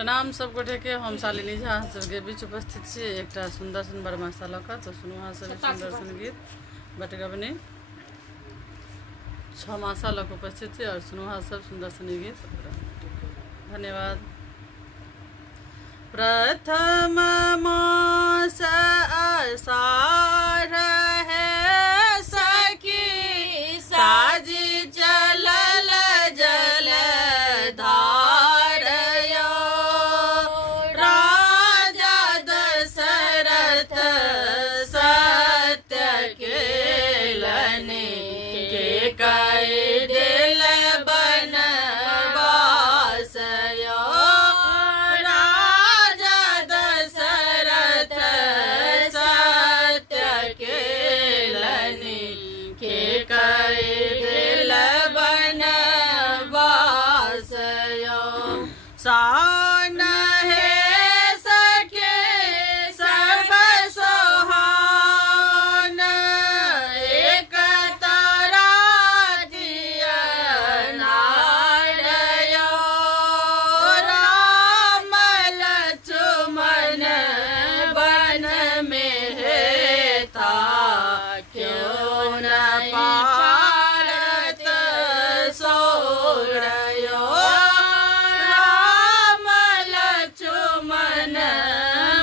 प्रणाम सब गोटे के। हम शालिनी झा सबके बीच उपस्थित छी एक सुंदर सन बरमासा लऽ कऽ। तो सुनू अहाँ सब सुंदर सन गीत बटगबनी छः मासा लऽ कऽ उपस्थित छी और सुनू अहाँ सब सुंदर सन गीत। धन्यवाद। प्रथम मास आषाढ़ है सखी साजी चलल जल धार यो राजा दशरथ सत्य केलनि के कई दिल बनवास यो राजा दशरथ सत्य केलनि के कई दिल बनवास यो सान है सखे सर्व सोहान एक तारा दिया नार यो राम लक्ष्मण वन में है था क्यों न पारत सोर यो राम लक्ष्मण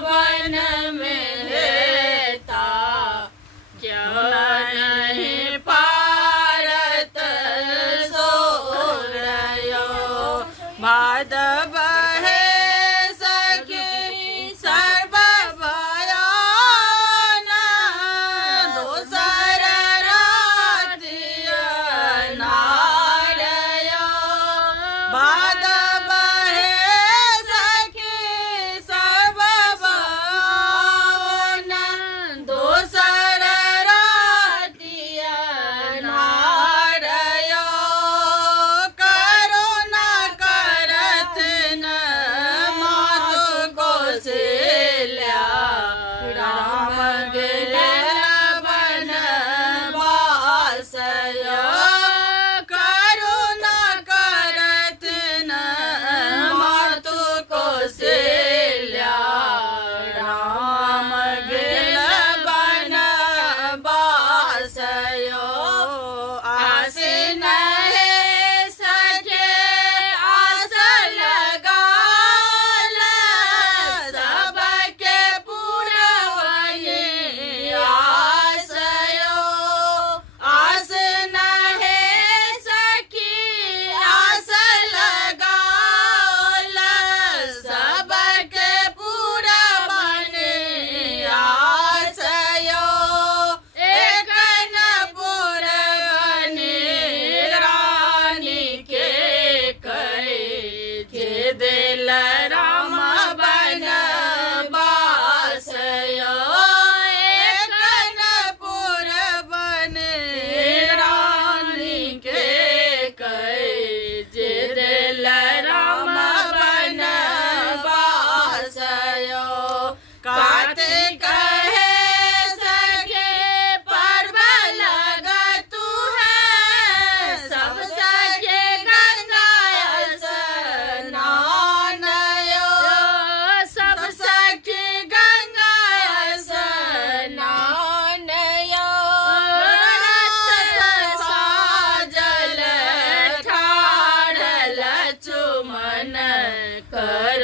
वन में है था क्यों नहीं पारत सोर यो भादव है सखी सर्व बयान दोसर रातिया नार यो भादव है सखी सर्व बयान दोसर रातिया नार यो करुणा करत न मातु कौशल्या राम गेल बनवास यो करुणा करत न मातु कौशल्या राम गेल बनवास यो आसीन है सखे आस लगाल सबके पुरवनी आस यो आसीन है सखी आस लगाल सबके पुरवनी आस यो एक न पुरवनी रानी के कई के दिल राम बनवास यो एक न पुरवनी रानी के कई जे दिल राम बनवास यो कार्तिक है सखे पर्व लगतु है सब सखे गंगा स्नान यो सब सखे गंगा स्नान यो रत साजल ठाढ़ लक्ष्मण कर